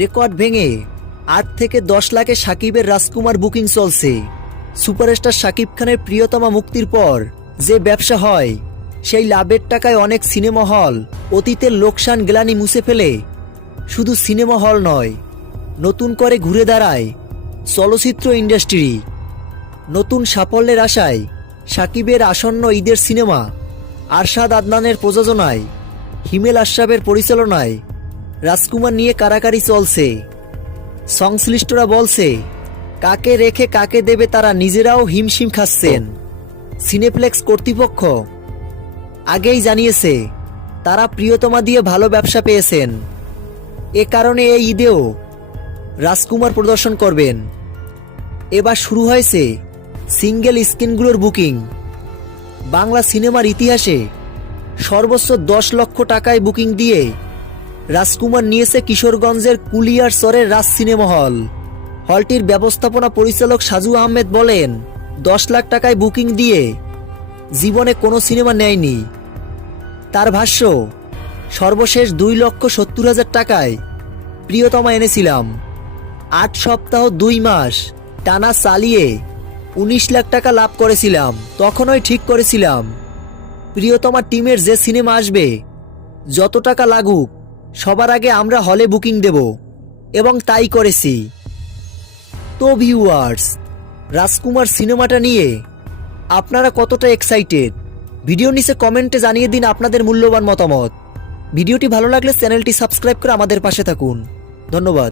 Record ভেঙে আট থেকে দশ লাখে সাকিবের রাজকুমার বুকিং চলছে। সুপারস্টার সাকিব খানের প্রিয়তমা মুক্তির পর যে ব্যবসা হয়, সেই লাভের টাকায় অনেক সিনেমা হল, অতীতের লোকসান গ্লানি মুছে ফেলে। শুধু সিনেমা হল নয়, নতুন করে ঘুরে দাঁড়ায় চলচ্চিত্র ইন্ডাস্ট্রি। নতুন সাফল্যের আশায় সাকিবের আসন্ন ঈদের সিনেমা আরশাদ আদনানের প্রযোজনায় হিমেল আশরাফের পরিচালনায় রাজকুমার নিয়ে কারাকারি চলছে। সংশ্লিষ্টরা বলছে, কাকে রেখে কাকে দেবে তারা নিজেরাও হিমশিম খাচ্ছেন। সিনেপ্লেক্স কর্তৃপক্ষ আগেই জানিয়েছে, তারা প্রিয়তমা দিয়ে ভালো ব্যবসা পেয়েছেন। এ কারণে এই ঈদেও রাজকুমার প্রদর্শন করবেন। এবার শুরু হয়েছে সিঙ্গেল স্ক্রিনগুলোর বুকিং। বাংলা সিনেমার ইতিহাসে সর্বোচ্চ দশ লক্ষ টাকায় বুকিং দিয়ে রাজকুমার নিয়েছে কিশোরগঞ্জের কুলিয়ার সরের রাজ সিনেমা হল। হলটির ব্যবস্থাপনা পরিচালক সাজু আহমেদ বলেন, দশ লাখ টাকায় বুকিং দিয়ে জীবনে কোনো সিনেমা নেয়নি। তার ভাষ্য, সর্বশেষ দুই লক্ষ সত্তর হাজার টাকায় প্রিয়তমা এনেছিলাম। আট সপ্তাহ দুই মাস টানা চালিয়ে উনিশ লাখ টাকা লাভ করেছিলাম, তখনই ঠিক করেছিলাম। প্রিয়তমা টিমের যে সিনেমা আসবে, যত টাকা লাগুক সবার আগে আমরা হলে বুকিং দেব, এবং তাই করেছি। তো ভিউয়ার্স, রাজকুমার সিনেমাটা নিয়ে আপনারা কতটা এক্সাইটেড ভিডিও নিচে কমেন্টে জানিয়ে দিন আপনাদের মূল্যবান মতামত। ভিডিওটি ভালো লাগলে চ্যানেলটি সাবস্ক্রাইব করে আমাদের পাশে থাকুন। ধন্যবাদ।